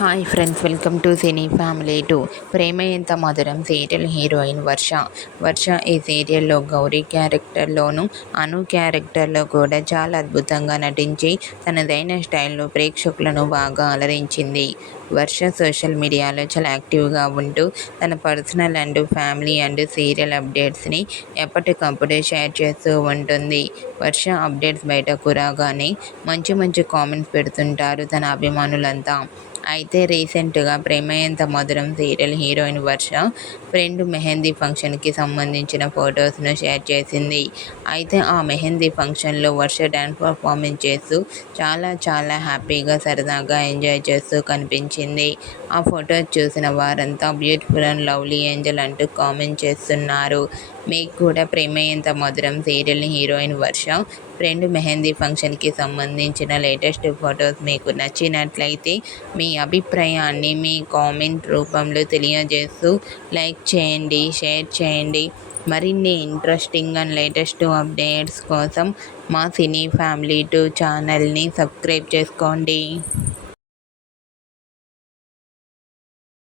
Hi friends, welcome to cine family 2. ప్రేమ ఎంత మధురం serial heroine వర్ష ఈ సీరియల్లో గౌరీ క్యారెక్టర్లోను, అను క్యారెక్టర్లో కూడా చాలా అద్భుతంగా నటించి తనదైన స్టైల్లో ప్రేక్షకులను బాగా అలరించింది. వర్ష సోషల్ మీడియాలో చాలా యాక్టివ్గా ఉంటూ తన personal and family and serial అప్డేట్స్ని ఎప్పటికప్పుడు షేర్ చేస్తూ ఉంటుంది. వర్ష అప్డేట్స్ బయటకు రాగానే మంచి మంచి కామెంట్స్ పెడుతుంటారు తన అభిమానులంతా. అయితే రీసెంట్గా ప్రేమ ఎంత మధురం సీరియల్ హీరోయిన్ వర్ష ఫ్రెండ్ మెహందీ ఫంక్షన్కి సంబంధించిన ఫొటోస్ను షేర్ చేసింది. అయితే ఆ మెహందీ ఫంక్షన్లో వర్ష డ్యాన్స్ పర్ఫార్మెన్స్ చేస్తూ చాలా హ్యాపీగా సరదాగా ఎంజాయ్ చేస్తూ కనిపించింది. ఆ ఫొటోస్ చూసిన వారంతా బ్యూటిఫుల్ అండ్ లవ్లీ ఏంజల్ అంటూ కామెంట్ చేస్తున్నారు. మీకు కూడా ప్రేమ ఎంత మధురం సీరియల్ హీరోయిన్ వర్ష ఫ్రెండ్ మెహందీ ఫంక్షన్కి సంబంధించిన లేటెస్ట్ ఫొటోస్ మీకు నచ్చినట్లయితే మీ అభిప్రాయాన్ని మీ కామెంట్ రూపంలో తెలియజేస్తూ లైక్ చేయండి, షేర్ చేయండి. మరిన్ని ఇంట్రెస్టింగ్ అండ్ లేటెస్ట్ అప్డేట్స్ కోసం మా సినీ ఫ్యామిలీ 2 ఛానల్ని సబ్స్క్రైబ్ చేసుకోండి.